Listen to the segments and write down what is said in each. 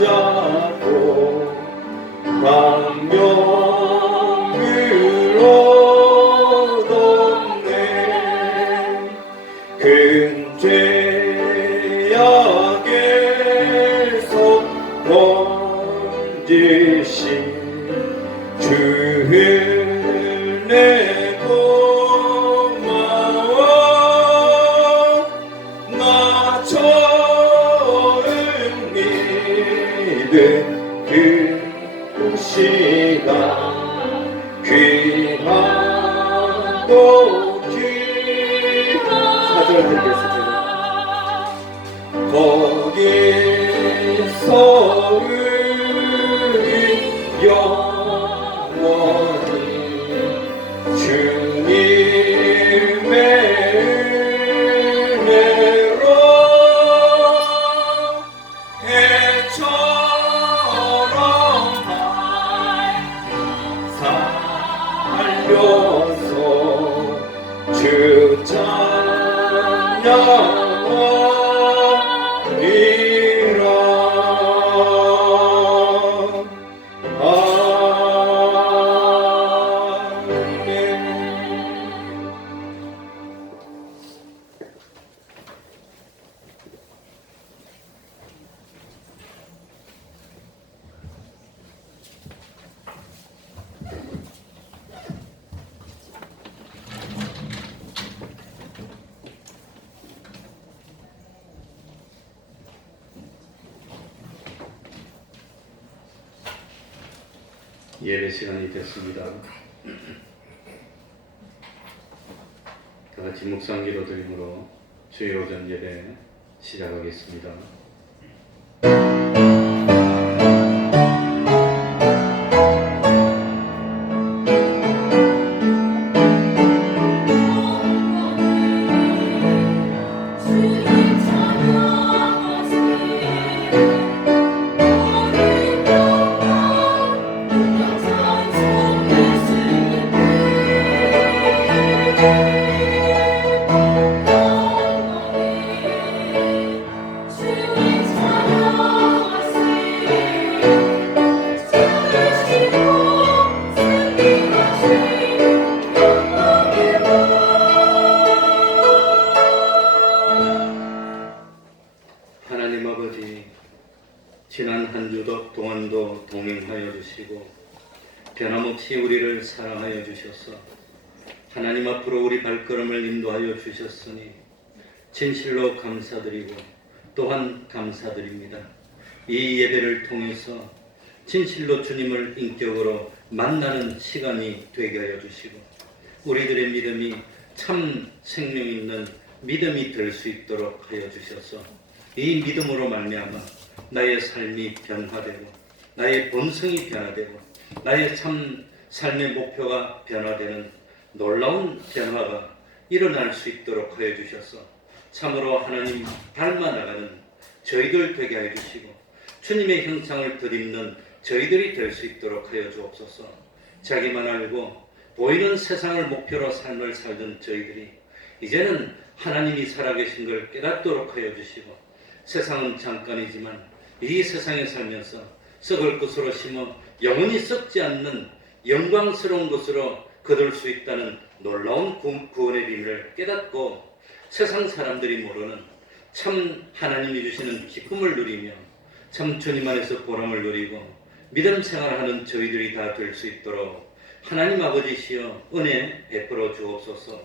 자고 광명으로 돕네. 큰 죄악에서 건지신 주를 내 고마워. 나 처음 믿은 그 시간 귀하고 귀한 4절 드리겠습니다. 거기서 우리 영원히 주님의 은혜로 해처럼 살려서 주 찬양하리라. 예배 시간이 됐습니다. 다 같이 묵상기도 드림으로 주일 오전 예배 시작하겠습니다. 하나님 아버지, 지난 한 주 동안도 동행하여 주시고 변함없이 우리를 사랑하여 주셔서 하나님 앞으로 우리 발걸음을 인도하여 주셨으니 진실로 감사드리고 또한 감사드립니다. 이 예배를 통해서 진실로 주님을 인격으로 만나는 시간이 되게 하여 주시고 우리들의 믿음이 참 생명 있는 믿음이 될 수 있도록 하여 주셔서 이 믿음으로 말미암아 나의 삶이 변화되고 나의 본성이 변화되고 나의 참 삶의 목표가 변화되는 놀라운 변화가 일어날 수 있도록 하여 주셔서 참으로 하나님 닮아 나가는 저희들 되게 하여 주시고 주님의 형상을 덧입는 저희들이 될 수 있도록 하여 주옵소서. 자기만 알고 보이는 세상을 목표로 삶을 살던 저희들이 이제는 하나님이 살아계신 걸 깨닫도록 하여 주시고 세상은 잠깐이지만 이 세상에 살면서 썩을 것으로 심어 영원히 썩지 않는 영광스러운 것으로 거둘 수 있다는 놀라운 구원의 비밀을 깨닫고 세상 사람들이 모르는 참 하나님이 주시는 기쁨을 누리며 참 주님 안에서 보람을 누리고 믿음 생활하는 저희들이 다 될 수 있도록 하나님 아버지시여 은혜 베풀어 주옵소서.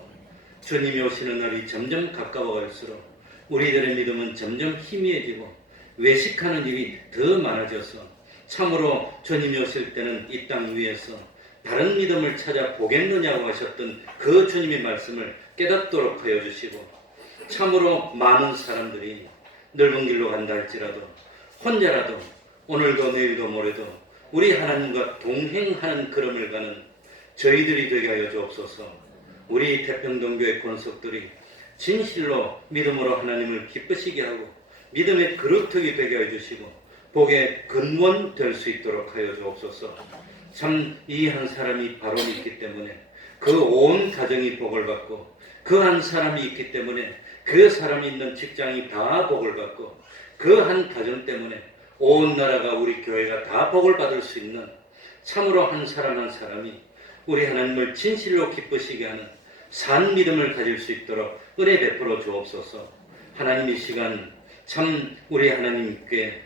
주님이 오시는 날이 점점 가까워 갈수록 우리들의 믿음은 점점 희미해지고 외식하는 일이 더 많아져서 참으로 주님이 오실 때는 이 땅 위에서 다른 믿음을 찾아 보겠느냐고 하셨던 그 주님의 말씀을 깨닫도록 하여 주시고 참으로 많은 사람들이 넓은 길로 간다 할지라도 혼자라도 오늘도 내일도 모레도 우리 하나님과 동행하는 걸음을 가는 저희들이 되게 하여 주옵소서. 우리 태평동교회 권속들이 진실로 믿음으로 하나님을 기쁘시게 하고 믿음의 그릇턱이 되게 해주시고 복의 근원 될 수 있도록 하여 주옵소서. 참 이 한 사람이 바로 있기 때문에 그 온 가정이 복을 받고 그 한 사람이 있기 때문에 그 사람이 있는 직장이 다 복을 받고 그 한 가정 때문에 온 나라가 우리 교회가 다 복을 받을 수 있는 참으로 한 사람 한 사람이 우리 하나님을 진실로 기쁘시게 하는 산 믿음을 가질 수 있도록 은혜 베풀어 주옵소서. 하나님 이 시간 참 우리 하나님께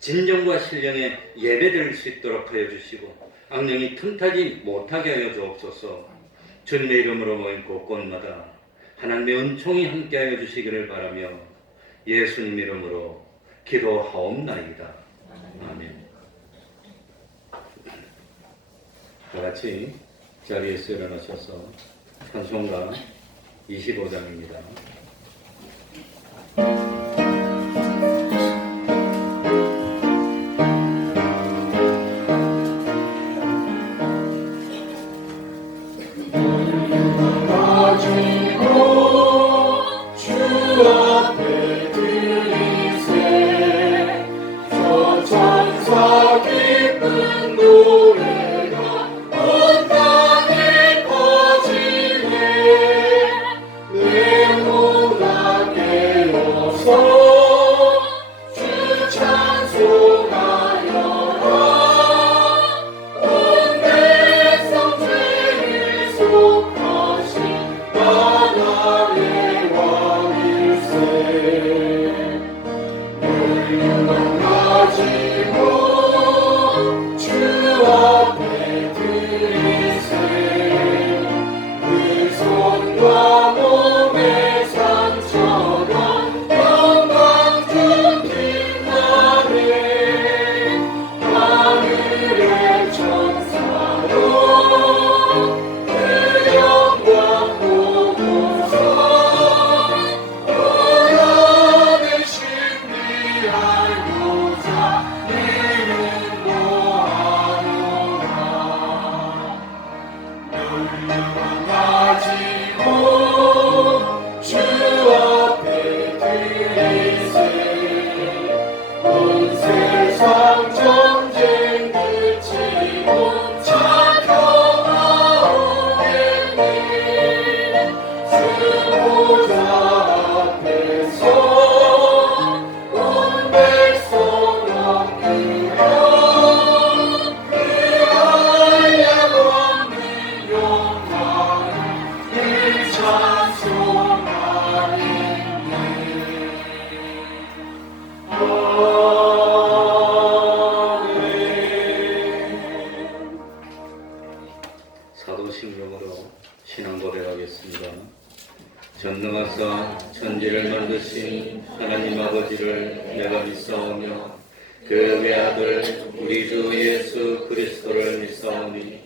진정과 신령의 예배드릴 수 있도록 하여 주시고 악령이 틈타지 못하게 하여 주옵소서. 주님의 이름으로 모인 곳곳마다 하나님의 은총이 함께하여 주시기를 바라며 예수님 이름으로 기도하옵나이다. 아멘. 다 같이 자리에서 일어나셔서 찬송가 25장입니다. 사도신경으로 신앙 고백하겠습니다. 전능하사 천지를 만드신 하나님 아버지를 내가 믿사오며 그 외아들 우리 주 예수 그리스도를 믿사오니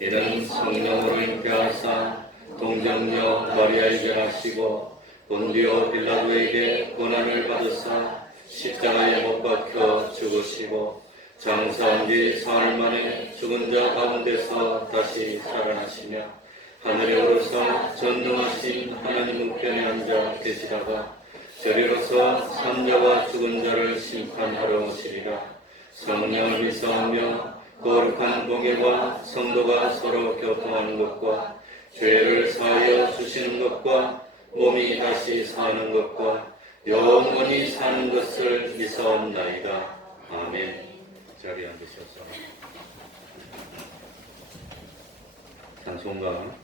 이는 성령으로 잉태하사 동정녀 마리아에게 하시고 본디오 빌라도에게 고난을 받으사 십자가에 못 박혀 죽으시고 장사한 지 사흘 만에 죽은 자 가운데서 다시 살아나시며 하늘에 오르사 전능하신 하나님 우편에 앉아 계시다가 저리로서 산자와 죽은 자를 심판하러 오시리라. 성령을 믿사오며 거룩한 공예와 성도가 서로 교통하는 것과 죄를 사하여 주시는 것과 몸이 다시 사는 것과 영원히 사는 것을 믿사옵나이다. 아멘. 자리에 앉으셔서 찬송가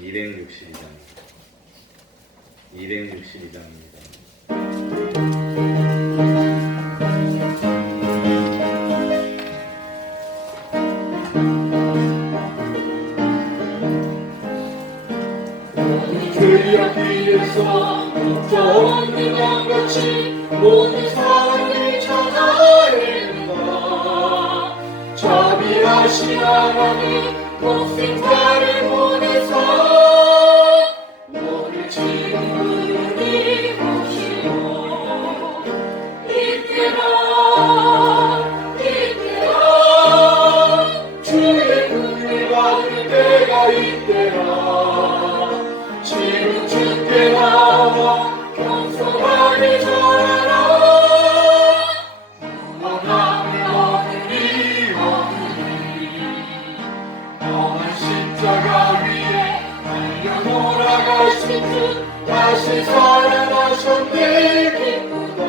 262장입니다. 262장입니다. 죄악기에서 없는 양같이 모든 사람을 찾아내는다. 자비하신 하나님 독생자를 보내사 너를 친구니 모시고 이때라 주의 은혜를 받을 때가 이때라. 지금 주께 나와 겸손하게 절하라. 구원함을 얻으리 험한 십자가 위에 달려 돌아가신 주 다시 살아나셨네. 기쁘다.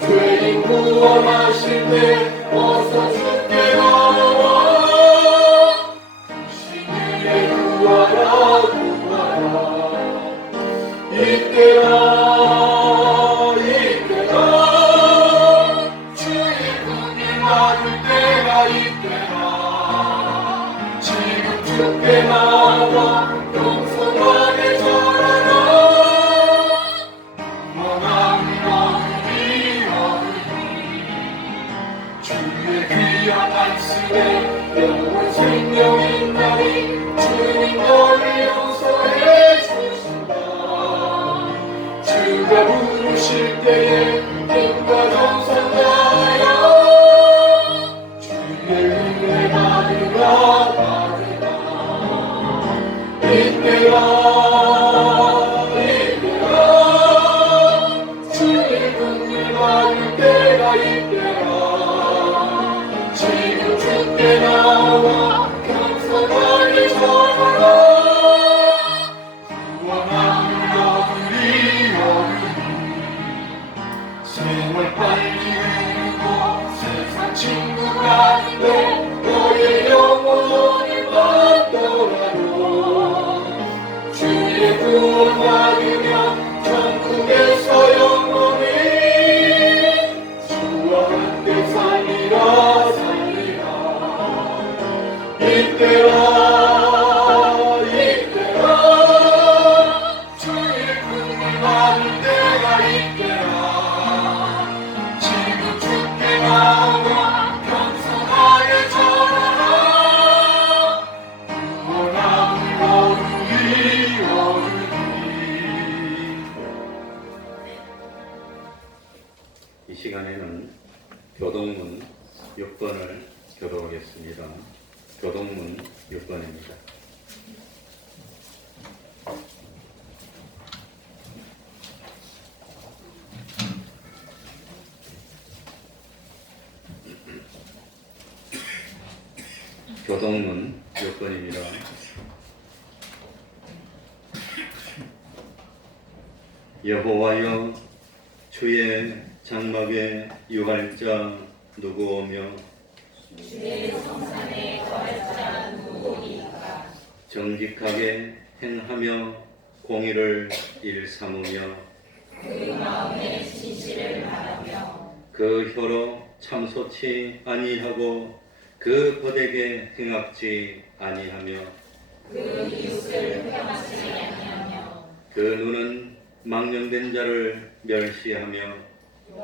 죄인 구원하실 때 어서 주께 나와 신의 구하라 구하라 이때라 이때라 주의 군을 막을 때가 이때라 지금 주께 나와 겸손하게 절하라 원하는 어른이 주의 귀한 말씀에 영원 생명인 날이 주님 너를 용서해 주신다 주가 부르실 때에 힘과 정성 다하여 주의 은혜 받으라 받으라 이때라 이때라 주의 은혜 받을 때가 이때라 지금 주께 나와 겸손하게 절하라 구원하는 어른이 생활 빨리 흐르고 세상 친구가 아닌데 너의 영혼을 받더라도 주의 구원 받으면 천국에서 영원히 주와 함께 살리라 살리라 이때라 이때라 주의 구원을 받을 때가 이때라 지금 주께 나와 겸손하게 절하라 구원하는 어른이 이 시간에는 교동문 6번을 교도하겠습니다. 교동문 6번입니다. 교동문 6번입니다. 여호와여 주의 장막에 유할 자 누구오며 주의 성산에 거할 자 누구오니까 정직하게 행하며 공의를 일삼으며 그 마음에 진실을 말하며 그 혀로 참소치 아니하고 그 벗에게 행악지 아니하며 그 이웃을 폄하지 아니하며 그 눈은 망령된 자를 멸시하며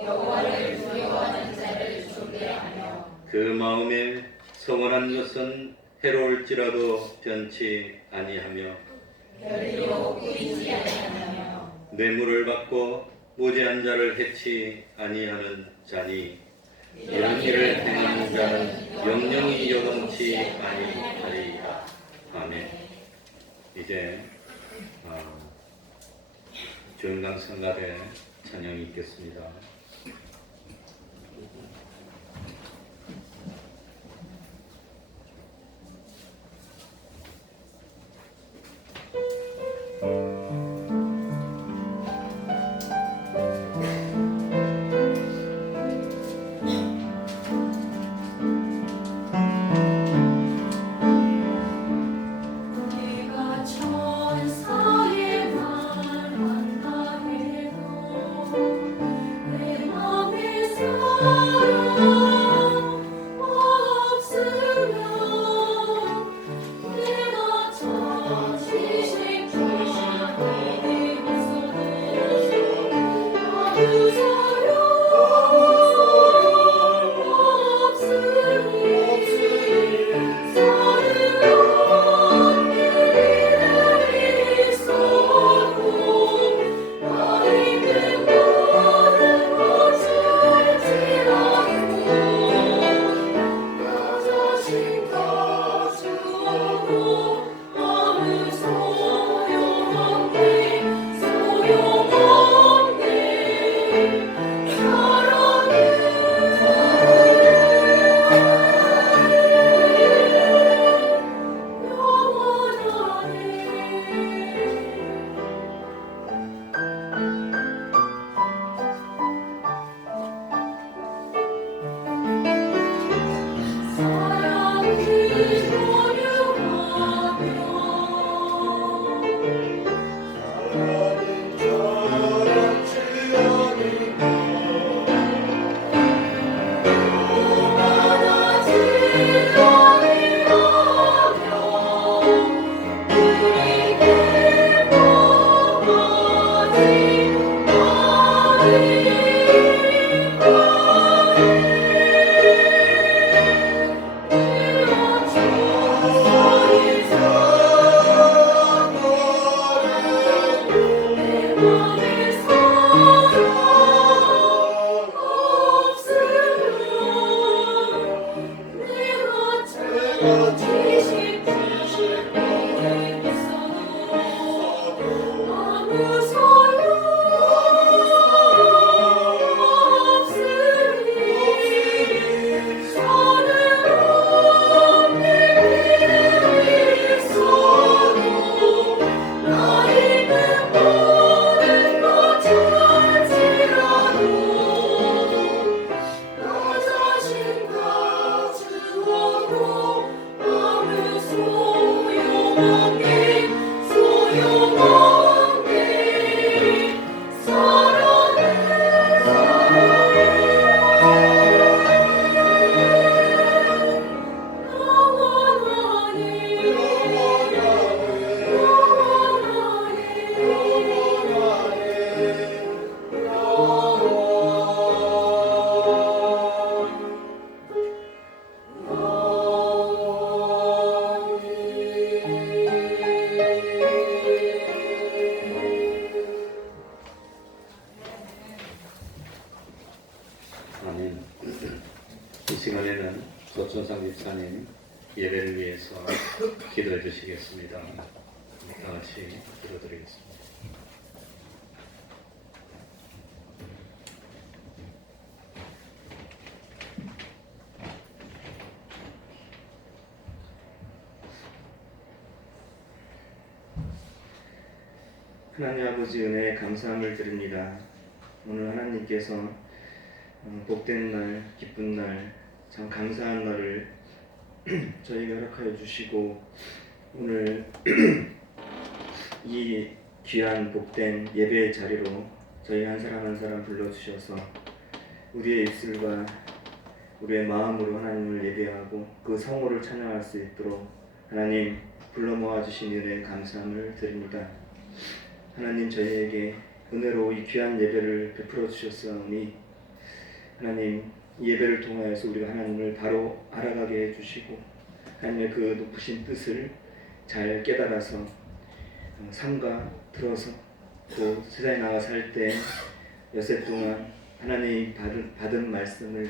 여호와를 두려워하는 자를 존대하며 그 마음에 성원한 것은 해로울지라도 변치 아니하며 별로 꾸이지 아니하며 뇌물을 받고 무죄한 자를 해치 아니하는 자니 이런 일을 행하는 자는 영영이 여동치 아니하리이다. 아멘. 이제 주인강 성가대 찬양이 있겠습니다. 내가 천사의 말 한다 해도 아멘. 이 시간에는 조천상 집사님 예배를 위해서 기도해 주시겠습니다. 다 같이 기도드리겠습니다. 하나님 아버지 은혜에 감사함을 드립니다. 오늘 하나님께서 복된 날, 기쁜 날, 참 감사한 날을 저희에게 허락하여 주시고 오늘 이 귀한 복된 예배의 자리로 저희 한 사람 한 사람 불러주셔서 우리의 입술과 우리의 마음으로 하나님을 예배하고 그 성호를 찬양할 수 있도록 하나님 불러 모아주신 은혜에 감사함을 드립니다. 하나님 저희에게 은혜로 이 귀한 예배를 베풀어 주셨사오니 하나님 이 예배를 통하여서 우리가 하나님을 바로 알아가게 해주시고 하나님의 그 높으신 뜻을 잘 깨달아서 삼가 들어서 또 세상에 나가 살 때 여세 동안 하나님 받은 말씀을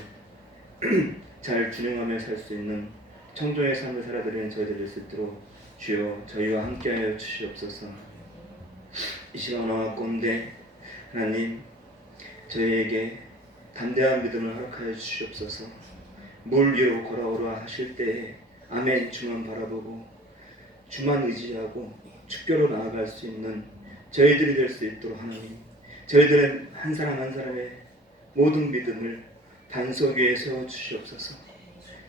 잘 준행하며 살 수 있는 청종의 삶을 살아드리는 저희들 될 수 있도록 주여 저희와 함께하여 주시옵소서. 이 시간 나왔건대 하나님 저희에게 담대한 믿음을 허락하여 주시옵소서. 물 위로 걸어오라 하실 때에 아멘 주만 바라보고 주만 의지하고 축교로 나아갈 수 있는 저희들이 될 수 있도록 하나님 저희들의 한 사람 한 사람의 모든 믿음을 반석 위에 세워 주시옵소서.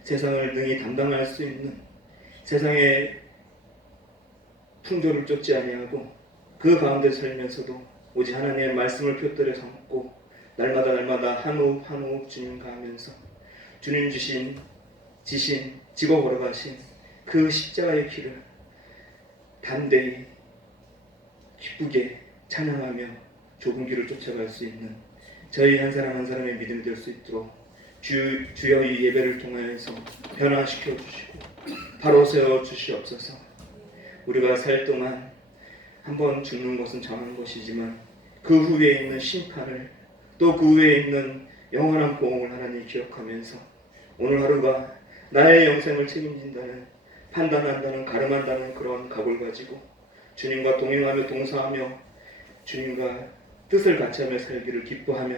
세상을 능히 담당할 수 있는 세상의 풍조를 쫓지 아니하고 그 가운데 살면서도 오직 하나님의 말씀을 표들에 삼고 날마다 한 호흡 한 호흡 주님과 하면서 주님 지신 지고 걸어가신 그 십자가의 길을 담대히 기쁘게 찬양하며 좁은 길을 쫓아갈 수 있는 저희 한 사람 한 사람의 믿음이 될 수 있도록 주여 이 예배를 통하여서 변화시켜 주시고 바로 세워 주시옵소서. 우리가 살 동안 한번 죽는 것은 정한 것이지만 그 후에 있는 심판을 또 그 후에 있는 영원한 보응을 하나님 기억하면서 오늘 하루가 나의 영생을 책임진다는 판단한다는 가름한다는 그런 각오를 가지고 주님과 동행하며 동사하며 주님과 뜻을 같이하며 살기를 기뻐하며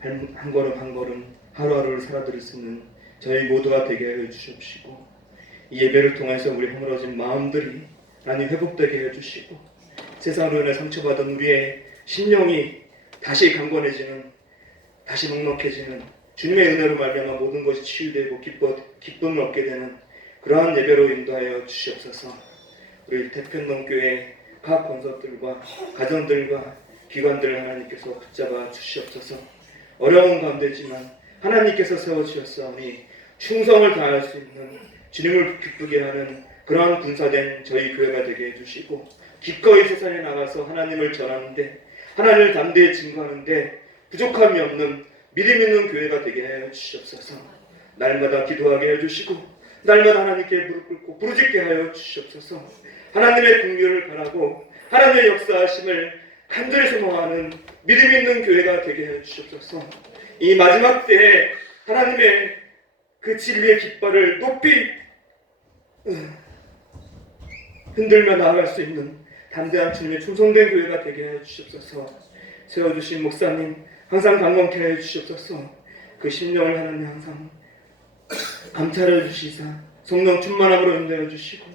한 걸음 한 걸음 하루하루를 살아드릴 수 있는 저희 모두가 되게 하여 주시옵시고 이 예배를 통해서 우리 허물어진 마음들이 하나님 회복되게 해주시고 세상으로 인해 상처받은 우리의 심령이 다시 강건해지는 다시 넉넉해지는 주님의 은혜로 말미암아 모든 것이 치유되고 기쁨을 얻게 되는 그러한 예배로 인도하여 주시옵소서. 우리 태평동교회 각 권석들과 가정들과 기관들을 하나님께서 붙잡아 주시옵소서. 어려운 가운데지만 하나님께서 세워주셨사오니 충성을 다할 수 있는 주님을 기쁘게 하는 그러한 군사된 저희 교회가 되게 해주시고 기꺼이 세상에 나가서 하나님을 전하는데 하나님을 담대히 증거하는데 부족함이 없는 믿음 있는 교회가 되게 하여 주시옵소서. 날마다 기도하게 해주시고 날마다 하나님께 무릎 꿇고 부르짖게 하여 주시옵소서. 하나님의 긍휼을 바라고 하나님의 역사하심을 간절히 소망하는 믿음 있는 교회가 되게 하여 주시옵소서. 이 마지막 때에 하나님의 그 진리의 깃발을 높이 흔들며 나아갈 수 있는 담대한 주님의 충성된 교회가 되게 해 주시옵소서. 세워주신 목사님 항상 강건케 해 주시옵소서. 그 심령을 하나님 항상 감찰해 주시사 성령 충만함으로 인도해 주시고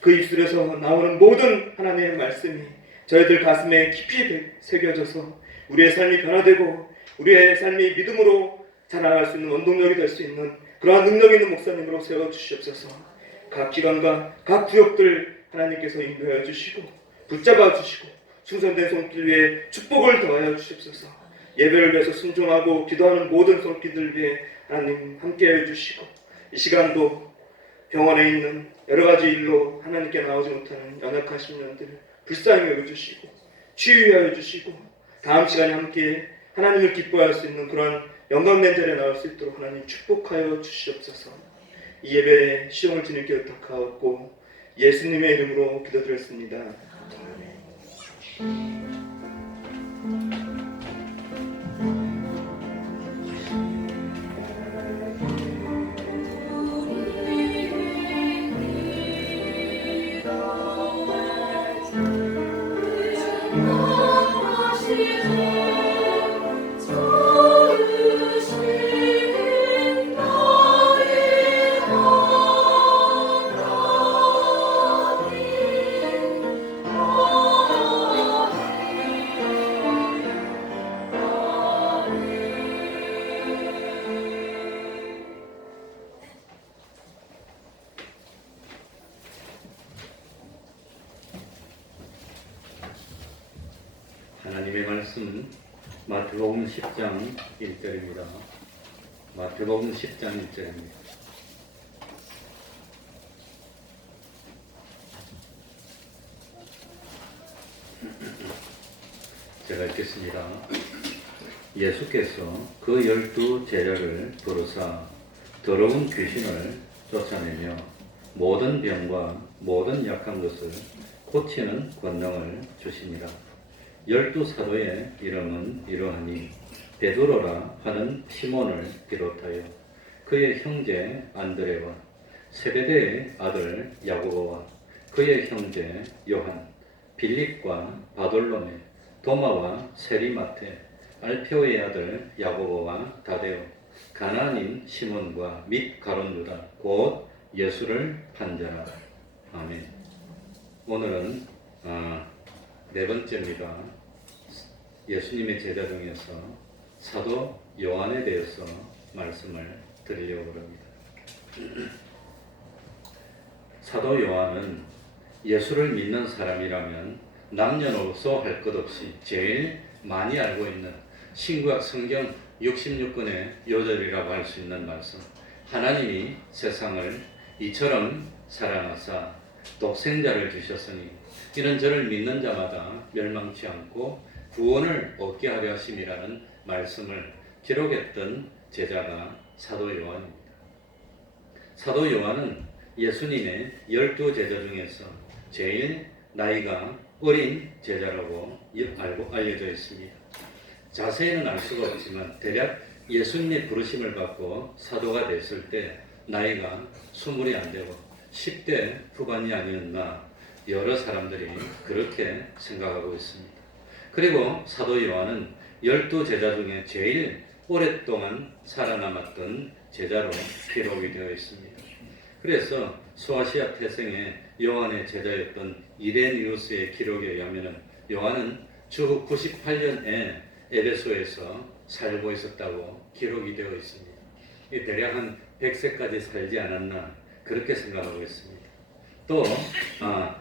그 입술에서 나오는 모든 하나님의 말씀이 저희들 가슴에 깊이 새겨져서 우리의 삶이 변화되고 우리의 삶이 믿음으로 자라갈 수 있는 원동력이 될 수 있는 그러한 능력 있는 목사님으로 세워주시옵소서. 각 기관과 각 구역들 하나님께서 인도하여 주시고 붙잡아 주시고 충성된 손길 위에 축복을 더하여 주시옵소서. 예배를 위해서 순종하고 기도하는 모든 손길들 위에 하나님 함께해 주시고 이 시간도 병원에 있는 여러 가지 일로 하나님께 나오지 못하는 연약한 심령들을 불쌍히 여겨주시고 치유하여 주시고 다음 시간에 함께 하나님을 기뻐할 수 있는 그런 영광된 자리에 나올 수 있도록 하나님 축복하여 주시옵소서. 이 예배에 시종을 주님께 의탁하옵고 예수님의 이름으로 기도드렸습니다. 하나님의 말씀은 마태복음 10장 1절입니다. 마태복음 10장 1절입니다. 제가 읽겠습니다. 예수께서 그 12 제자를 부르사 더러운 귀신을 쫓아내며 모든 병과 모든 약한 것을 고치는 권능을 주시니라. 12 사도의 이름은 이러하니 베드로라 하는 시몬을 비롯하여 그의 형제 안드레와 세베대의 아들 야고보와 그의 형제 요한, 빌립과 바돌로메, 도마와 세리마테, 알페오의 아들 야고보와 다데오, 가나안인 시몬과 및 가룟 유다 곧 예수를 판자라. 아멘. 오늘은 네 번째입니다. 예수님의 제자 중에서 사도 요한에 대해서 말씀을 드리려고 합니다. 사도 요한은 예수를 믿는 사람이라면 남녀노소 할 것 없이 제일 많이 알고 있는 신구약 성경 66권의 요절이라고 할 수 있는 말씀. 하나님이 세상을 이처럼 사랑하사 독생자를 주셨으니 이는 저를 믿는 자마다 멸망치 않고 구원을 얻게 하려 하심이라는 말씀을 기록했던 제자가 사도 요한입니다. 사도 요한은 예수님의 12 제자 중에서 제일 나이가 어린 제자라고 알려져 있습니다. 자세히는 알 수가 없지만 대략 예수님의 부르심을 받고 사도가 됐을 때 나이가 20이 안 되고 10대 후반이 아니었나 여러 사람들이 그렇게 생각하고 있습니다. 그리고 사도 요한은 12 제자 중에 제일 오랫동안 살아남았던 제자로 기록이 되어 있습니다. 그래서 소아시아 태생의 요한의 제자였던 이레니우스의 기록에 의하면 요한은 주 98년에 에베소에서 살고 있었다고 기록이 되어 있습니다. 대략 한 100세까지 살지 않았나 그렇게 생각하고 있습니다. 또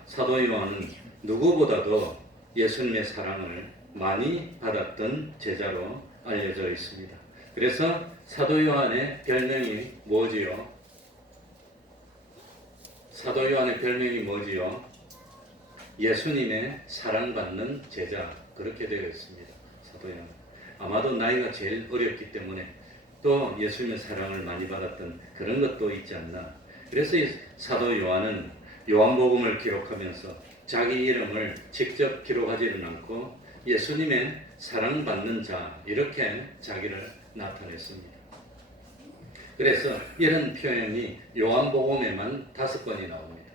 사도 요한은 누구보다도 예수님의 사랑을 많이 받았던 제자로 알려져 있습니다. 그래서 사도 요한의 별명이 뭐지요? 사도 요한의 별명이 뭐지요? 예수님의 사랑받는 제자, 그렇게 되어 있습니다. 사도 요한. 아마도 나이가 제일 어렸기 때문에 또 예수님의 사랑을 많이 받았던 그런 것도 있지 않나. 그래서 이 사도 요한은 요한복음을 기록하면서 자기 이름을 직접 기록하지는 않고 예수님의 사랑받는 자, 이렇게 자기를 나타냈습니다. 그래서 이런 표현이 요한복음에만 5번이 나옵니다.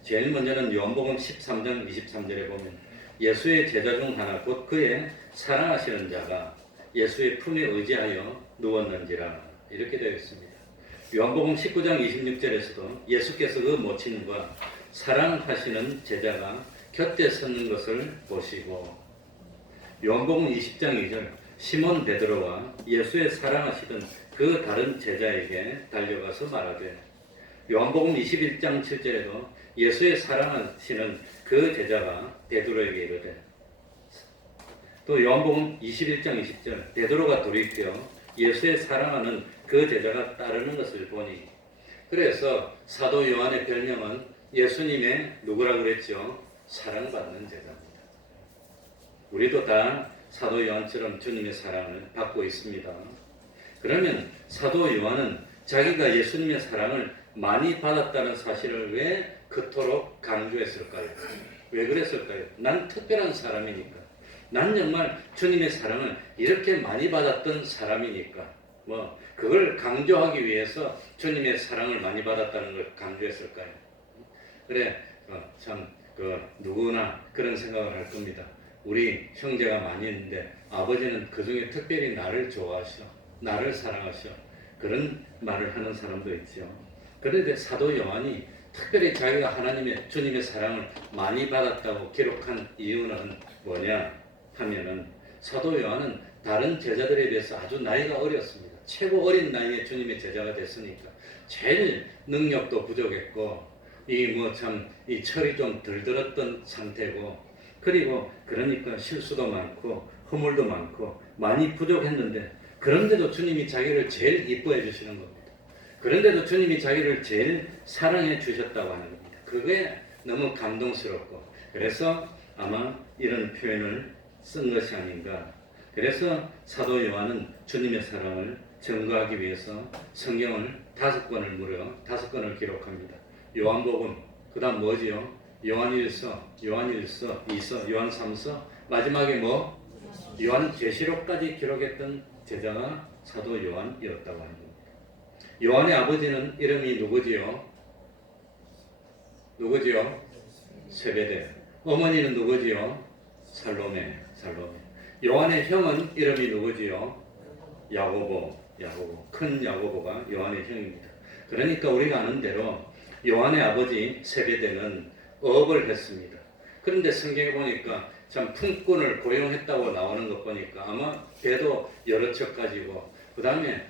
제일 먼저는 요한복음 13장 23절에 보면 예수의 제자 중 하나 곧 그의 사랑하시는 자가 예수의 품에 의지하여 누웠는지라 이렇게 되어 있습니다. 요한복음 19장 26절에서도 예수께서 그 모친과 사랑하시는 제자가 곁에 서는 것을 보시고 요한복음 20장 2절 시몬 베드로와 예수의 사랑하시던 그 다른 제자에게 달려가서 말하되 요한복음 21장 7절에도 예수의 사랑하시는 그 제자가 베드로에게 이르되 또 요한복음 21장 20절 베드로가 돌이켜 예수의 사랑하는 그 제자가 따르는 것을 보니 그래서 사도 요한의 별명은 예수님의 누구라 그랬죠? 사랑받는 제자입니다. 우리도 다 사도 요한처럼 주님의 사랑을 받고 있습니다. 그러면 사도 요한은 자기가 예수님의 사랑을 많이 받았다는 사실을 왜 그토록 강조했을까요? 왜 그랬을까요? 난 특별한 사람이니까. 난 정말 주님의 사랑을 이렇게 많이 받았던 사람이니까. 그걸 강조하기 위해서 주님의 사랑을 많이 받았다는 걸 강조했을까요? 그래, 누구나 그런 생각을 할 겁니다. 우리 형제가 많이 있는데 아버지는 그 중에 특별히 나를 좋아하셔. 나를 사랑하셔. 그런 말을 하는 사람도 있죠. 그런데 사도 요한이 특별히 자기가 주님의 사랑을 많이 받았다고 기록한 이유는 뭐냐 하면은 사도 요한은 다른 제자들에 비해서 아주 나이가 어렸습니다. 최고 어린 나이에 주님의 제자가 됐으니까 제일 능력도 부족했고 이 철이 좀 덜 들었던 상태고 그리고 그러니까 실수도 많고 허물도 많고 많이 부족했는데 그런데도 주님이 자기를 제일 이뻐해 주시는 겁니다. 그런데도 주님이 자기를 제일 사랑해 주셨다고 하는 겁니다. 그게 너무 감동스럽고 그래서 아마 이런 표현을 쓴 것이 아닌가. 그래서 사도 요한은 주님의 사랑을 증거하기 위해서 성경을 5권을 기록합니다. 요한복음, 그 다음 뭐지요? 요한일서, 2서, 요한 3서, 마지막에 요한계시록까지 기록했던 제자가 사도 요한이었다고 하는 겁니다. 요한의 아버지는 이름이 누구지요? 세베대. 어머니는 누구지요? 살로메. 요한의 형은 이름이 누구지요? 야고보. 큰 야고보가 요한의 형입니다. 그러니까 우리가 아는 대로 요한의 아버지 세베대는 어업을 했습니다. 그런데 성경에 보니까 참 품꾼을 고용했다고 나오는 것 보니까 아마 배도 여러 척 가지고 그 다음에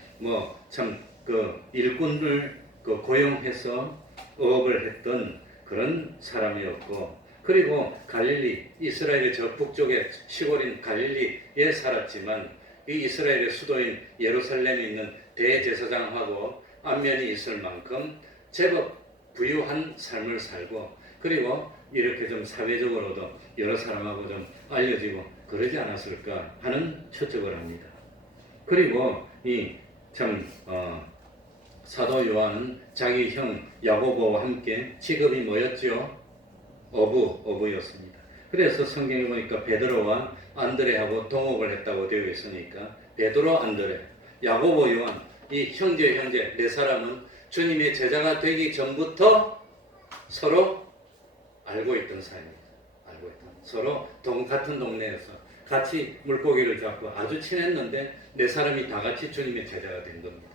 일꾼을 고용해서 어업을 했던 그런 사람이었고 그리고 갈릴리 이스라엘의 저 북쪽의 시골인 갈릴리에 살았지만 이 이스라엘의 수도인 예루살렘에 있는 대제사장하고 안면이 있을 만큼 제법 부유한 삶을 살고 그리고 이렇게 좀 사회적으로도 여러 사람하고 좀 알려지고 그러지 않았을까 하는 추측을 합니다. 그리고 사도 요한은 자기 형 야고보와 함께 직업이 뭐였죠? 어부였습니다. 그래서 성경에 보니까 베드로와 안드레하고 동업을 했다고 되어 있으니까 베드로, 안드레, 야고보, 요한 이 형제 네 사람은 주님의 제자가 되기 전부터 서로 알고 있던 사이입니다. 서로 같은 동네에서 같이 물고기를 잡고 아주 친했는데 네 사람이 다 같이 주님의 제자가 된 겁니다.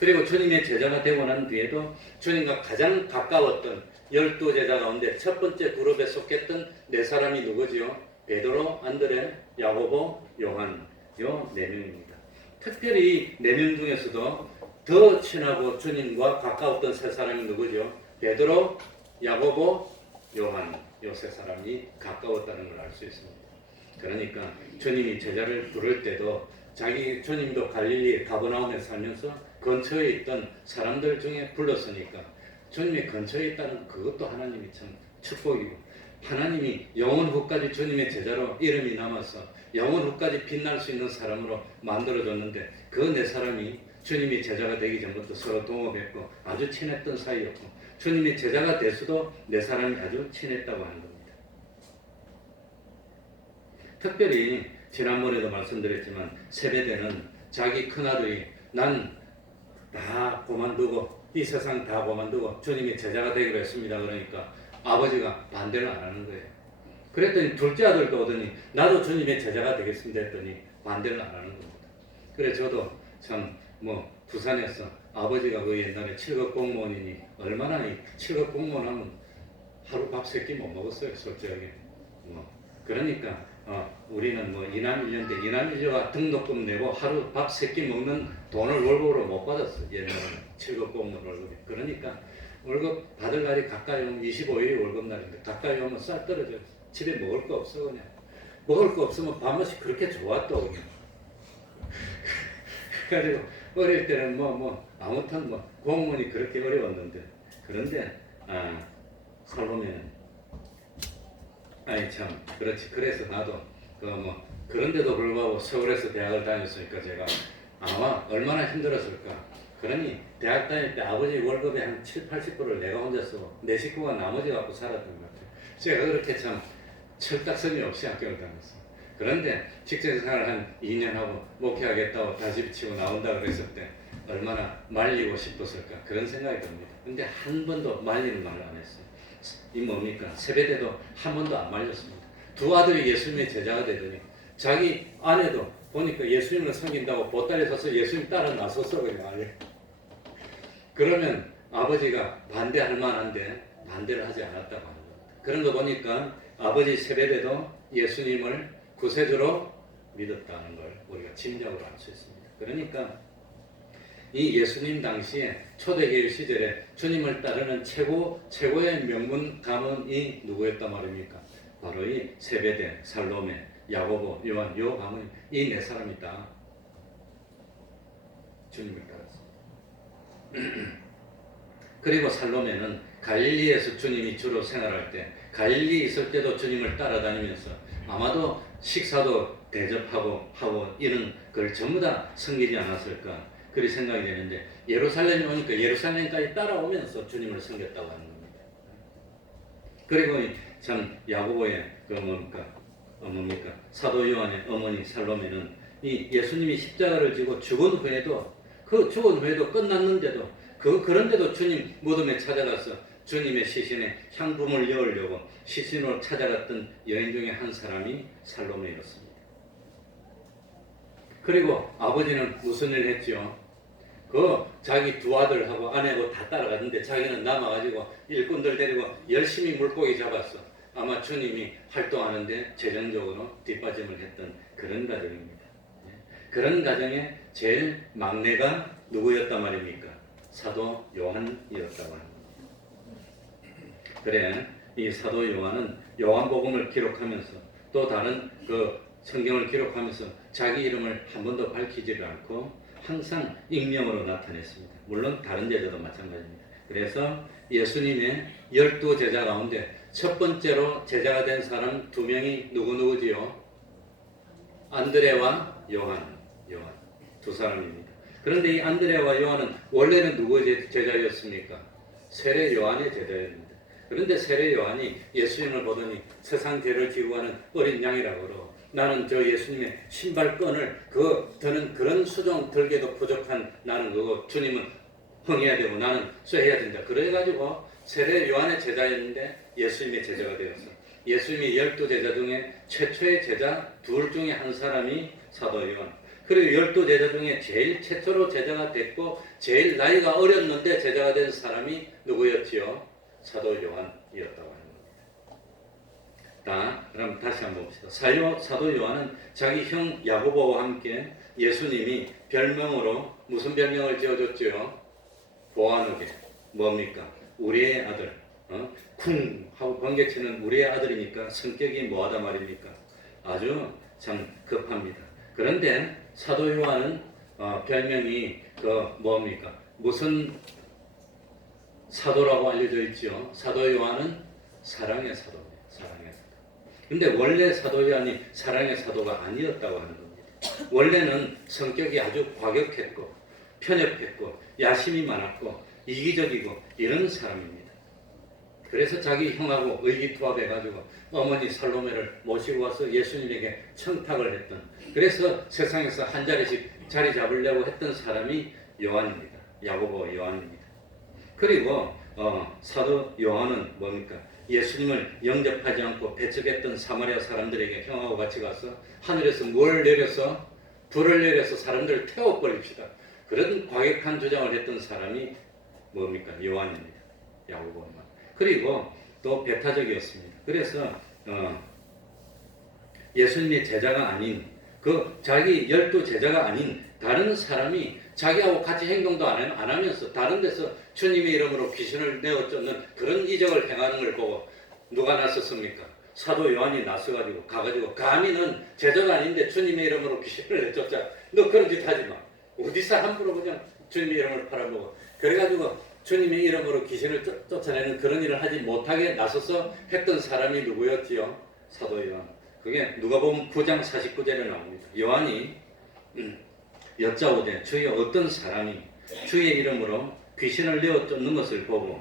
그리고 주님의 제자가 되고 난 뒤에도 주님과 가장 가까웠던 12제자 가운데 첫 번째 그룹에 속했던 네 사람이 누구지요? 베드로, 안드레, 야고보, 요한 요 네 명입니다. 특별히 네 명 중에서도 더 친하고 주님과 가까웠던 세 사람이 누구죠? 베드로, 야고보, 요한 요 세 사람이 가까웠다는 걸 알 수 있습니다. 그러니까 주님이 제자를 부를 때도 주님도 갈릴리 가버나움에 살면서 근처에 있던 사람들 중에 불렀으니까 주님의 근처에 있다는 그것도 하나님이 참 축복이고 하나님이 영원 후까지 주님의 제자로 이름이 남아서 영원 후까지 빛날 수 있는 사람으로 만들어줬는데 그 네 사람이 주님이 제자가 되기 전부터 서로 동업했고 아주 친했던 사이였고 주님이 제자가 돼서도 네 사람이 아주 친했다고 하는 겁니다. 특별히 지난번에도 말씀드렸지만 세베대는 자기 큰아들이 난 다 그만두고 이 세상 다 그만두고 주님의 제자가 되기로 했습니다. 그러니까 아버지가 반대를 안 하는 거예요. 그랬더니 둘째 아들도 오더니 나도 주님의 제자가 되겠습니다 했더니 반대를 안 하는 겁니다. 그래 저도 참 뭐 부산에서 아버지가 그 옛날에 7급 공무원이니 얼마나 이 7급 공무원 하면 하루 밥 3끼 못 먹었어요 솔직하게. 뭐 그러니까 우리는 뭐 이남 1년 때 이남 1녀가 등록금 내고 하루 밥 3끼 먹는 돈을 월급으로 못 받았어 옛날에는 7급 공무원 월급이. 그러니까 월급 받을 날이 가까이 오면 25일이 월급날인데 가까이 오면 쌀 떨어져. 집에 먹을 거 없어 그냥. 먹을 거 없으면 밥맛이 그렇게 좋았다고 그냥. 그래가지고 어릴 때는 아무튼 공무원이 그렇게 어려웠는데 그런데 살로메는 아니 참 그렇지. 그래서 나도 그런데도 불구하고 서울에서 대학을 다녔으니까 제가 아마 얼마나 힘들었을까. 그러니 대학 다닐 때 아버지 월급의 한 70~80%를 내가 혼자 쓰고 내 식구가 나머지 갖고 살았던 것 같아요. 제가 그렇게 참 철딱서니 없이 학교를 다녔어요. 그런데 직장 생활을 한 2년 하고 목회하겠다고 다시 치고 나온다 그랬을 때 얼마나 말리고 싶었을까 그런 생각이 듭니다. 근데 한 번도 말리는 말을 안 했어요. 이 뭡니까? 세배대도 한 번도 안 말렸습니다. 두 아들이 예수님의 제자가 되더니 자기 아내도 보니까 예수님을 섬긴다고 보따리 서서 예수님 따라 나섰어 그냥 아예. 그러면 아버지가 반대할 만한데 반대를 하지 않았다고 하는 겁니다. 그런 거 보니까 아버지 세배대도 예수님을 구세주로 믿었다는 걸 우리가 짐작으로 알 수 있습니다. 그러니까 이 예수님 당시에 초대교회 시절에 주님을 따르는 최고의 명문 가문이 누구였단 말입니까? 바로 이 세베대, 살로메, 야고보, 요한, 요 가문이 이 네 사람이 다 주님을 따랐습니다. 그리고 살로메는 갈릴리에서 주님이 주로 생활할 때 갈릴리 있을 때도 주님을 따라다니면서 아마도 식사도 대접하고 하고 이런 걸 전부 다 섬기지 않았을까 그리 생각이 되는데 예루살렘에 오니까 예루살렘까지 따라오면서 주님을 섬겼다고 하는 겁니다. 그리고 참 야고보의 뭡니까 사도 요한의 어머니 살로메는 이 예수님이 십자가를 지고 죽은 후에도 그 죽은 후에도 끝났는데도 그런데도 주님 무덤에 찾아가서 주님의 시신에 향품을 넣으려고 시신으로 찾아갔던 여인 중에 한 사람이 살로메였습니다. 그리고 아버지는 무슨 일을 했죠? 자기 두 아들하고 아내하고 다 따라갔는데 자기는 남아가지고 일꾼들 데리고 열심히 물고기 잡았어. 아마 주님이 활동하는데 재정적으로 뒷받침을 했던 그런 가정입니다. 그런 가정의 제일 막내가 누구였단 말입니까? 사도 요한이었다고 합니다. 그래 이 사도 요한은 요한복음을 기록하면서 또 다른 성경을 기록하면서 자기 이름을 한 번도 밝히지를 않고 항상 익명으로 나타냈습니다. 물론 다른 제자도 마찬가지입니다. 그래서 예수님의 12제자 가운데 첫 번째로 제자가 된 사람 2명이 누구지요? 안드레와 요한 두 사람입니다. 그런데 이 안드레와 요한은 원래는 누구의 제자였습니까? 세례 요한의 제자였습니다. 그런데 세례 요한이 예수님을 보더니 세상 죄를 지고 가는 어린 양이라고 그러고 나는 저 예수님의 신발끈을 드는 그런 수종 들게도 부족한 나는 그거 주님은 흥해야 되고 나는 쇠해야 된다. 그래가지고 세례 요한의 제자였는데 예수님의 제자가 되었어. 예수님의 12제자 중에 최초의 제자 둘 중에 한 사람이 사도 요한. 그리고 12제자 중에 제일 최초로 제자가 됐고 제일 나이가 어렸는데 제자가 된 사람이 누구였지요? 사도 요한이었다고 하는 겁니다. 그럼 다시 한번 봅시다. 사도 요한은 자기 형 야고보와 함께 예수님이 별명으로 무슨 별명을 지어줬죠? 보아누게 뭡니까? 우리의 아들. 쿵 하고 번개치는 우리의 아들이니까 성격이 뭐하다 말입니까? 아주 참 급합니다. 그런데 사도 요한은 별명이 뭡니까? 무슨 사도라고 알려져 있죠. 사도 요한은 사랑의 사도입니다. 사랑의 사도. 근데 원래 사도 요한이 사랑의 사도가 아니었다고 하는 겁니다. 원래는 성격이 아주 과격했고 편협했고 야심이 많았고 이기적이고 이런 사람입니다. 그래서 자기 형하고 의기투합해가지고 어머니 살로메를 모시고 와서 예수님에게 청탁을 했던, 그래서 세상에서 한 자리씩 자리 잡으려고 했던 사람이 요한입니다. 야고보, 요한입니다. 그리고 사도 요한은 뭡니까? 예수님을 영접하지 않고 배척했던 사마리아 사람들에게 형하고 같이 가서 하늘에서 불을 내려서 사람들을 태워버립시다. 그런 과격한 주장을 했던 사람이 뭡니까? 요한입니다. 야고보만. 그리고 또 배타적이었습니다. 그래서 예수님의 제자가 아닌 자기 12 제자가 아닌 다른 사람이 자기하고 같이 행동도 안 하면서 다른 데서 주님의 이름으로 귀신을 내어 쫓는 그런 이적을 행하는 걸 보고 누가 나섰습니까? 사도 요한이 나서가지고 가가지고 감히 넌 제자가 아닌데 주님의 이름으로 귀신을 내쫓자. 너 그런 짓 하지 마. 어디서 함부로 그냥 주님의 이름을 팔아먹어. 그래가지고 주님의 이름으로 귀신을 쫓아내는 그런 일을 하지 못하게 나서서 했던 사람이 누구였지요? 사도 요한. 그게 누가복음 9장 49절에 나옵니다. 요한이 여짜오되 주의 어떤 사람이 주의 이름으로 귀신을 내어 쫓는 것을 보고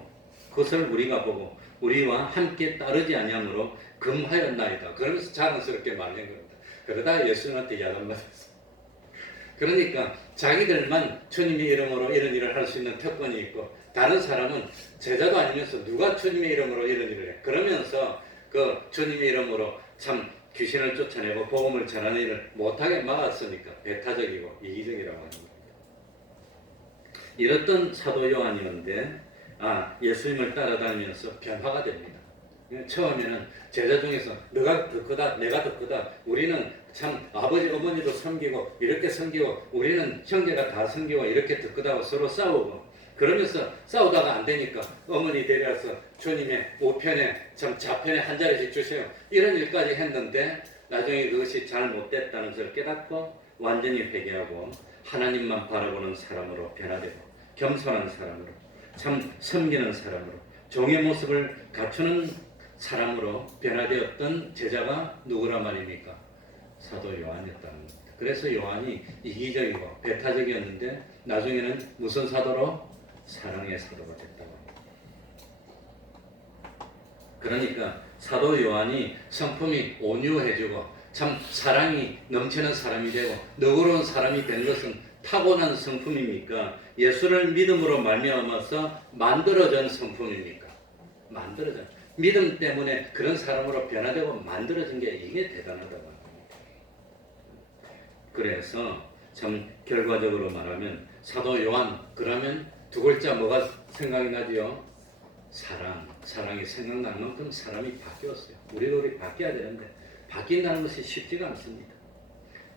그것을 우리가 보고 우리와 함께 따르지 아니하므로 금하였나이다. 그러면서 자랑스럽게 말한 겁니다. 그러다가 예수님한테 야단맞았어요. 그러니까 자기들만 주님의 이름으로 이런 일을 할 수 있는 특권이 있고 다른 사람은 제자도 아니면서 누가 주님의 이름으로 이런 일을 해. 그러면서 그 주님의 이름으로 참 귀신을 쫓아내고 복음을 전하는 일을 못하게 막았으니까 배타적이고 이기적이라고 하는 겁니다. 이랬던 사도 요한이었는데 예수님을 따라다니면서 변화가 됩니다. 처음에는 제자 중에서 너가 더 크다 내가 더 크다 우리는 참 아버지 어머니도 섬기고 이렇게 섬기고 우리는 형제가 다 섬기고 이렇게 더 크다고 서로 싸우고 그러면서 싸우다가 안 되니까 어머니 데려와서 주님의 우편에 참 좌편에 한 자리씩 주세요. 이런 일까지 했는데 나중에 그것이 잘못됐다는 것을 깨닫고 완전히 회개하고 하나님만 바라보는 사람으로 변화되고 겸손한 사람으로 참 섬기는 사람으로 종의 모습을 갖추는 사람으로 변화되었던 제자가 누구라 말입니까? 사도 요한이었다는 겁니다. 그래서 요한이 이기적이고 배타적이었는데 나중에는 무슨 사도로? 사랑의 사도가 됐다고 합니다. 그러니까 사도 요한이 성품이 온유해지고 참 사랑이 넘치는 사람이 되고 너그러운 사람이 된 것은 타고난 성품입니까? 예수를 믿음으로 말미암아서 만들어진 성품입니까? 만들어진 믿음 때문에 그런 사람으로 변화되고 만들어진 게 이게 대단하다고 합니다. 그래서 참 결과적으로 말하면 사도 요한 그러면 두 글자 뭐가 생각이 나지요? 사랑이 생각나는 만큼 사람이 바뀌었어요. 우리 바뀌어야 되는데 바뀐다는 것이 쉽지가 않습니다.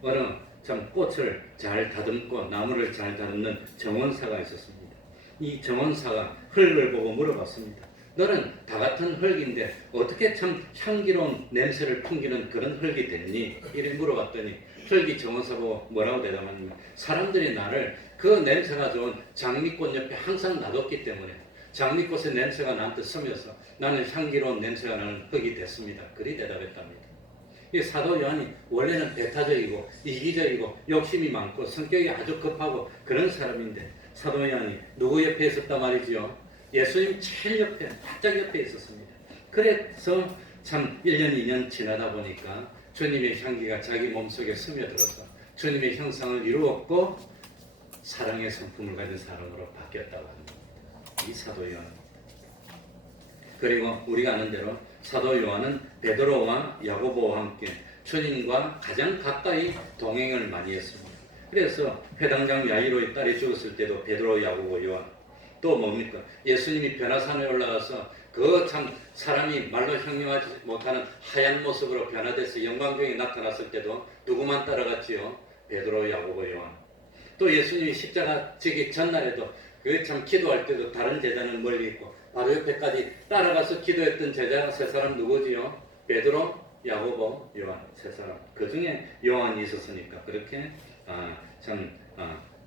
어느 참 꽃을 잘 다듬고 나무를 잘 다듬는 정원사가 있었습니다. 이 정원사가 흙을 보고 물어봤습니다. 너는 다 같은 흙인데 어떻게 참 향기로운 냄새를 풍기는 그런 흙이 됐니? 이렇게 물어봤더니 흙이 정원사 보고 뭐라고 대답하냐면 사람들이 나를 그 냄새가 좋은 장미꽃 옆에 항상 놔뒀기 때문에 장미꽃의 냄새가 나한테 스며서 나는 향기로운 냄새가 나는 흙이 됐습니다. 그리 대답했답니다. 이 사도 요한이 원래는 배타적이고 이기적이고 욕심이 많고 성격이 아주 급하고 그런 사람인데 사도 요한이 누구 옆에 있었단 말이지요? 예수님 제일 옆에 바짝 옆에 있었습니다. 그래서 참 1년 2년 지나다 보니까 주님의 향기가 자기 몸속에 스며들어서 주님의 형상을 이루었고 사랑의 성품을 가진 사람으로 바뀌었다고 합니다. 이 사도 요한. 그리고 우리가 아는 대로 사도 요한은 베드로와 야고보와 함께 주님과 가장 가까이 동행을 많이 했습니다. 그래서 회당장 야이로의 딸이 죽었을 때도 베드로, 야고보, 요한. 또 뭡니까? 예수님이 변화산에 올라가서 그 참 사람이 말로 형용하지 못하는 하얀 모습으로 변화돼서 영광중에 나타났을 때도 누구만 따라갔지요? 베드로, 야고보, 요한. 또 예수님이 십자가 지기 전날에도 그 참 기도할 때도 다른 제자는 멀리 있고 바로 옆에까지 따라가서 기도했던 제자가 세 사람 누구지요? 베드로, 야고보, 요한 세 사람. 그 중에 요한이 있었으니까 그렇게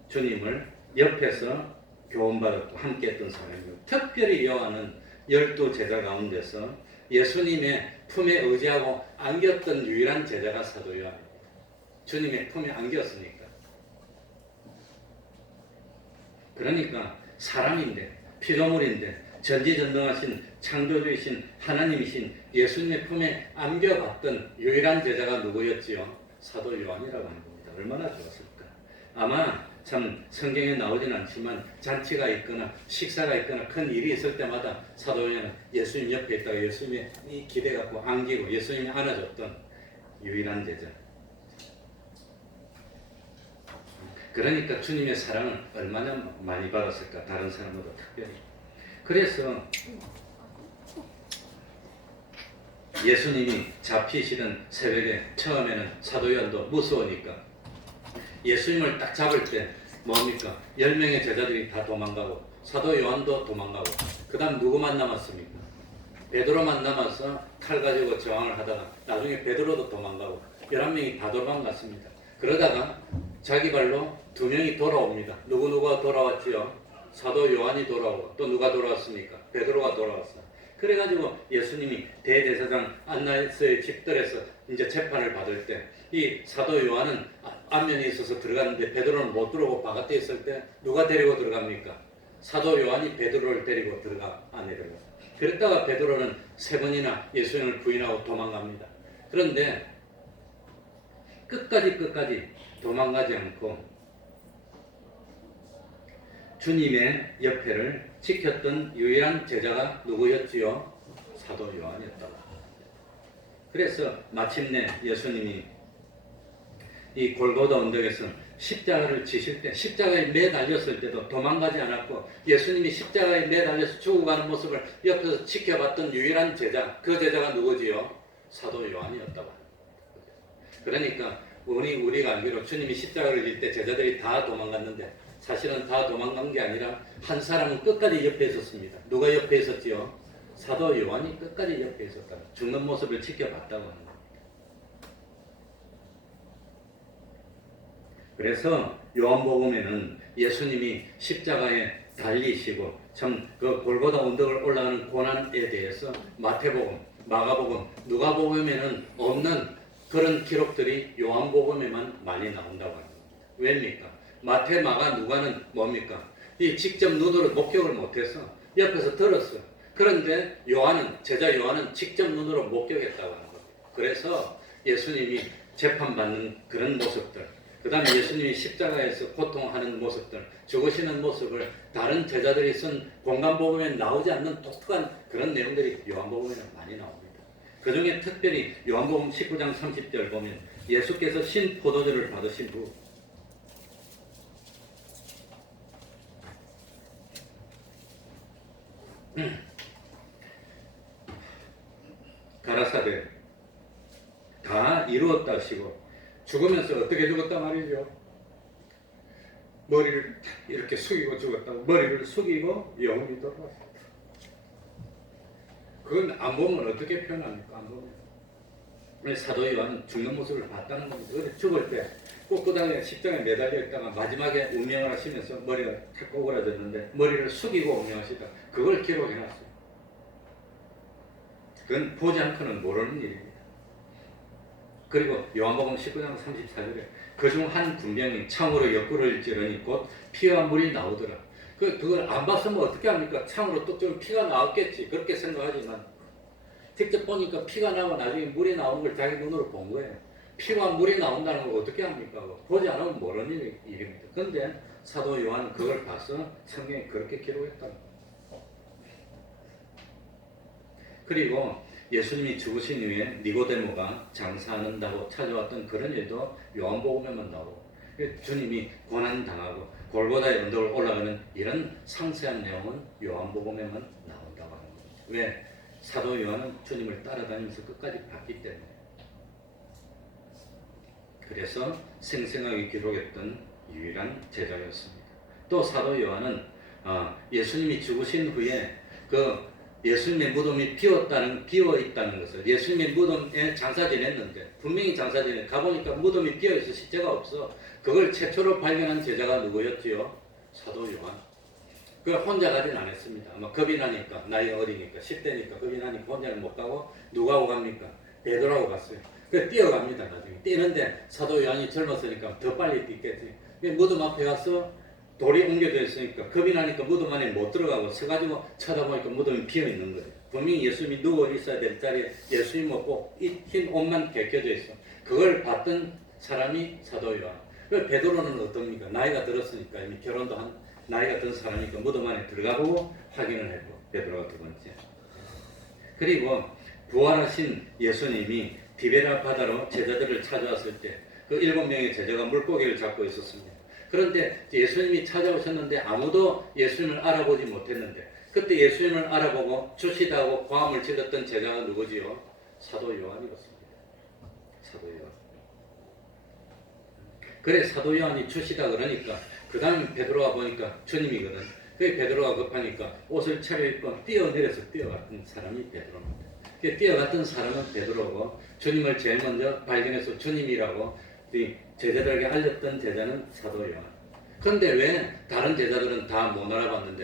주님을 옆에서 교훈받았고 함께했던 사람이고 특별히 요한은 12 제자 가운데서 예수님의 품에 의지하고 안겼던 유일한 제자가 사도 요한입니다. 주님의 품에 안겼으니까. 그러니까 사람인데 피조물인데 전지전능하신 창조주이신 하나님이신 예수님의 품에 안겨봤던 유일한 제자가 누구였지요? 사도 요한이라고 하는 겁니다. 얼마나 좋았을까? 아마 참 성경에 나오진 않지만 잔치가 있거나 식사가 있거나 큰 일이 있을 때마다 사도 요한은 예수님 옆에 있다가 예수님의 이 기대 갖고 안기고 예수님이 안아줬던 유일한 제자. 그러니까 주님의 사랑을 얼마나 많이 받았을까, 다른 사람보다 특별히. 그래서 예수님이 잡히시던 새벽에 처음에는 사도 요한도 무서우니까 예수님을 딱 잡을 때 뭡니까? 10명의 제자들이 다 도망가고 사도 요한도 도망가고 그 다음 누구만 남았습니까? 베드로만 남아서 칼 가지고 저항을 하다가 나중에 베드로도 도망가고 11명이 다 도망갔습니다. 그러다가 자기 발로 2명이 돌아옵니다. 누구누가 돌아왔지요? 사도 요한이 돌아오고 또 누가 돌아왔습니까? 베드로가 돌아왔어요. 그래가지고 예수님이 대제사장 안나스의 집들에서 이제 재판을 받을 때 이 사도 요한은 안면에 있어서 들어갔는데 베드로는 못 들어오고 바깥에 있을 때 누가 데리고 들어갑니까? 사도 요한이 베드로를 데리고 안에 들어갔어요. 그랬다가 베드로는 3번이나 예수님을 부인하고 도망갑니다. 그런데 끝까지 도망가지 않고 주님의 옆에를 지켰던 유일한 제자가 누구였지요? 사도 요한이었다고. 그래서 마침내 예수님이 이 골고다 언덕에서 십자가를 지실 때 십자가에 매달렸을 때도 도망가지 않았고 예수님이 십자가에 매달려서 죽어가는 모습을 옆에서 지켜봤던 유일한 제자, 그 제자가 누구지요? 사도 요한이었다고. 그러니까 우리가 알기로 주님이 십자가를 질 때 제자들이 다 도망갔는데 사실은 다 도망간 게 아니라 한 사람은 끝까지 옆에 있었습니다. 누가 옆에 있었지요? 사도 요한이 끝까지 옆에 있었다. 죽는 모습을 지켜봤다고 하는 겁니다. 그래서 요한복음에는 예수님이 십자가에 달리시고 참 그 골고다 언덕을 올라가는 고난에 대해서 마태복음, 마가복음, 누가복음에는 없는 그런 기록들이 요한복음에만 많이 나온다고 합니다. 왜입니까? 마태, 마가, 누가는 뭡니까? 이 직접 눈으로 목격을 못해서 옆에서 들었어요. 그런데 제자 요한은 직접 눈으로 목격했다고 하는 겁니다. 그래서 예수님이 재판받는 그런 모습들, 그 다음에 예수님이 십자가에서 고통하는 모습들, 죽으시는 모습을 다른 제자들이 쓴 공간복음에 나오지 않는 독특한 그런 내용들이 요한복음에는 많이 나옵니다. 그 중에 특별히 요한복음 19장 30절 보면 예수께서 신 포도주를 받으신 후 가라사대 다 이루었다 하시고 죽으면서 어떻게 죽었단 말이죠? 머리를 이렇게 숙이고 죽었다고. 머리를 숙이고 영혼이 돌아왔습니다. 그건 안 보면 어떻게 표현합니까? 안 보면. 사도 요한은 죽는 모습을 봤다는 겁니다. 죽을 때 꼿꼿하게 십자가에 매달려 있다가 마지막에 운명을 하시면서 머리가 탁 꼬그라졌는데 머리를 숙이고 운명하시다. 그걸 기록해놨어요. 그건 보지 않고는 모르는 일입니다. 그리고 요한복음 19장 34절에 그중 한 군병이 창으로 옆구리를 찌르니 곧 피와 물이 나오더라. 그걸 안 봤으면 어떻게 합니까? 창으로 또 좀 피가 나왔겠지. 그렇게 생각하지만 직접 보니까 피가 나고 나중에 물이 나오는 걸 자기 눈으로 본 거예요. 피와 물이 나온다는 걸 어떻게 합니까? 보지 않으면 모르는 일입니다. 그런데 사도 요한은 그걸 봐서 성경에 그렇게 기록했다는 거예요. 그리고 예수님이 죽으신 이후에 니고데모가 장사한다고 찾아왔던 그런 일도 요한복음에만 나오고 주님이 고난당하고 골고다의 언덕을 올라가는 이런 상세한 내용은 요한복음에만 나온다고 하는 겁니다. 왜? 사도 요한은 주님을 따라다니면서 끝까지 봤기 때문에. 그래서 생생하게 기록했던 유일한 제자였습니다. 또 사도 요한은 예수님이 죽으신 후에 예수님의 무덤이 비어 있다는 것을, 예수님의 무덤에 장사 지냈는데 분명히 장사 지냈는데 가보니까 무덤이 비어 있어 시체가 없어. 그걸 최초로 발견한 제자가 누구였지요? 사도 요한. 그걸 혼자 가진 않았습니다. 아마 겁이 나니까, 나이 어리니까, 10대니까 겁이 나니까 혼자는 못 가고 누구하고 갑니까? 베드로하고 갔어요. 그래서 뛰어갑니다. 나중에 뛰는데 사도 요한이 젊었으니까 더 빨리 뛰겠지. 무덤 앞에 가서 돌이 옮겨져 있으니까 겁이 나니까 무덤 안에 못 들어가고 서가지고 쳐다보니까 무덤이 비어 있는 거예요. 분명히 예수님이 누워 있어야 될 자리에 예수님 없고 흰 옷만 벗겨져 있어. 그걸 봤던 사람이 사도 요한. 그 베드로는 어떻습니까? 나이가 들었으니까 이미 결혼도 한 나이가 든 사람이니까 무덤 안에 들어가보고 확인을 했고 베드로가 두 번째. 그리고 부활하신 예수님이 디베라 바다로 제자들을 찾아왔을 때 그 7명의 제자가 물고기를 잡고 있었습니다. 그런데 예수님이 찾아오셨는데 아무도 예수님을 알아보지 못했는데 그때 예수님을 알아보고 주시다고 고함을 질렀던 제자가 누구지요? 사도 요한이었습니다. 사도 요한. 그래 사도 요한이 주시다 그러니까 그 다음에 베드로가 보니까 주님이거든. 그게 베드로가 급하니까 옷을 차려입고 뛰어내려서 뛰어갔던 사람이 베드로입니다. 뛰어갔던 사람은 베드로고 주님을 제일 먼저 발견해서 주님이라고 제자들에게 알렸던 제자는 사도 요한. 그런데 왜 다른 제자들은 다 못 알아봤는데